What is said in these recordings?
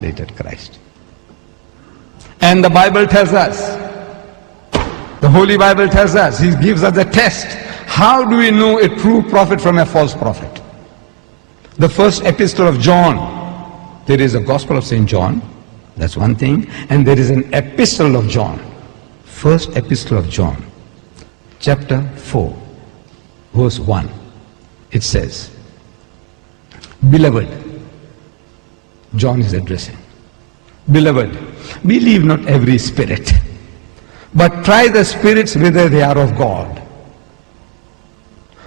Christ. And the Bible tells us, the Holy Bible tells us, He gives us a test. How do we know a true prophet from a false prophet? The first epistle of John, there is a Gospel of St. John, that's one thing, and there is an epistle of John. First epistle of John, chapter 4, verse 1, it says, Beloved, John is addressing, Beloved, believe not every spirit, but try the spirits whether they are of God.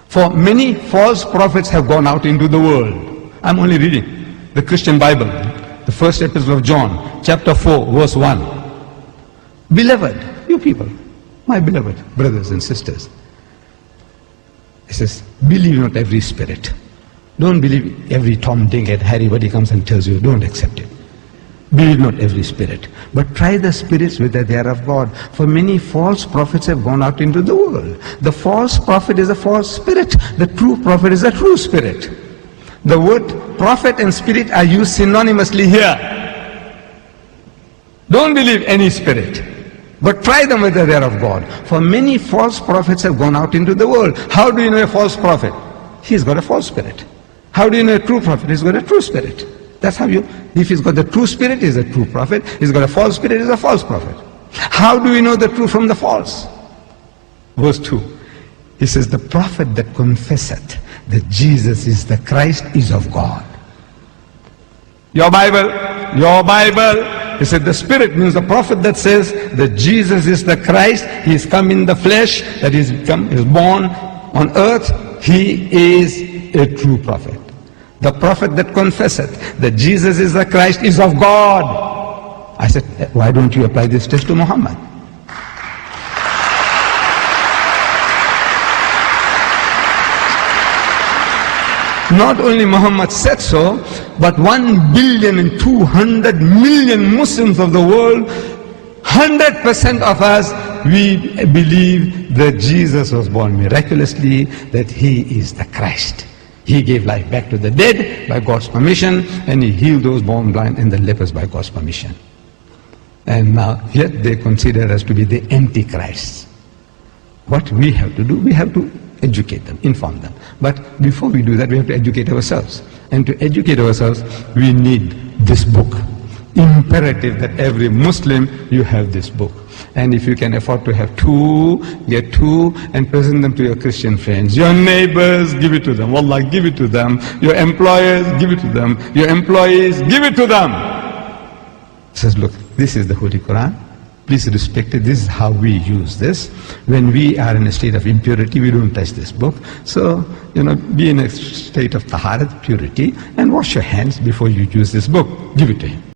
For many false prophets have gone out into the world. I'm only reading the Christian Bible, the first epistle of John, chapter 4, verse 1. Beloved, you people, my beloved brothers and sisters, it says, believe not every spirit. Don't believe every Tom, Dick, and Harry, what he comes and tells you. Don't accept it. Believe not every spirit, but try the spirits whether they are of God. For many false prophets have gone out into the world. The false prophet is a false spirit. The true prophet is a true spirit. The word prophet and spirit are used synonymously here. Don't believe any spirit, but try them whether they are of God. For many false prophets have gone out into the world. How do you know a false prophet? He's got a false spirit. How do you know a true prophet? He's got a true spirit. That's how you, if he's got the true spirit, he's a true prophet. He's got a false spirit, he's a false prophet. How do we know the true from the false? Verse 2, he says, the prophet that confesseth that Jesus is the Christ is of God. Your Bible, he said the Spirit means the prophet that says that Jesus is the Christ, he is come in the flesh, that is born on earth, he is a true prophet. The prophet that confesseth that Jesus is the Christ is of God. I said, why don't you apply this test to Muhammad? Not only Muhammad said so, but 1,200,000,000 Muslims of the world, 100% of us, we believe that Jesus was born miraculously, that he is the Christ. He gave life back to the dead by God's permission, and he healed those born blind and the lepers by God's permission. And now, yet they consider us to be the antichrists. What we have to do, we have to educate them, inform them. But before we do that, we have to educate ourselves. And to educate ourselves, we need this book. Imperative that every Muslim, you have this book. And if you can afford to have two, get two and present them to your Christian friends. Your neighbors, give it to them. Wallah, give it to them. Your employers, give it to them. Your employees, give it to them. He says, look, this is the Holy Quran. Please respect it. This is how we use this. When we are in a state of impurity, we don't touch this book. So, be in a state of taharat, purity, and wash your hands before you use this book. Give it to him.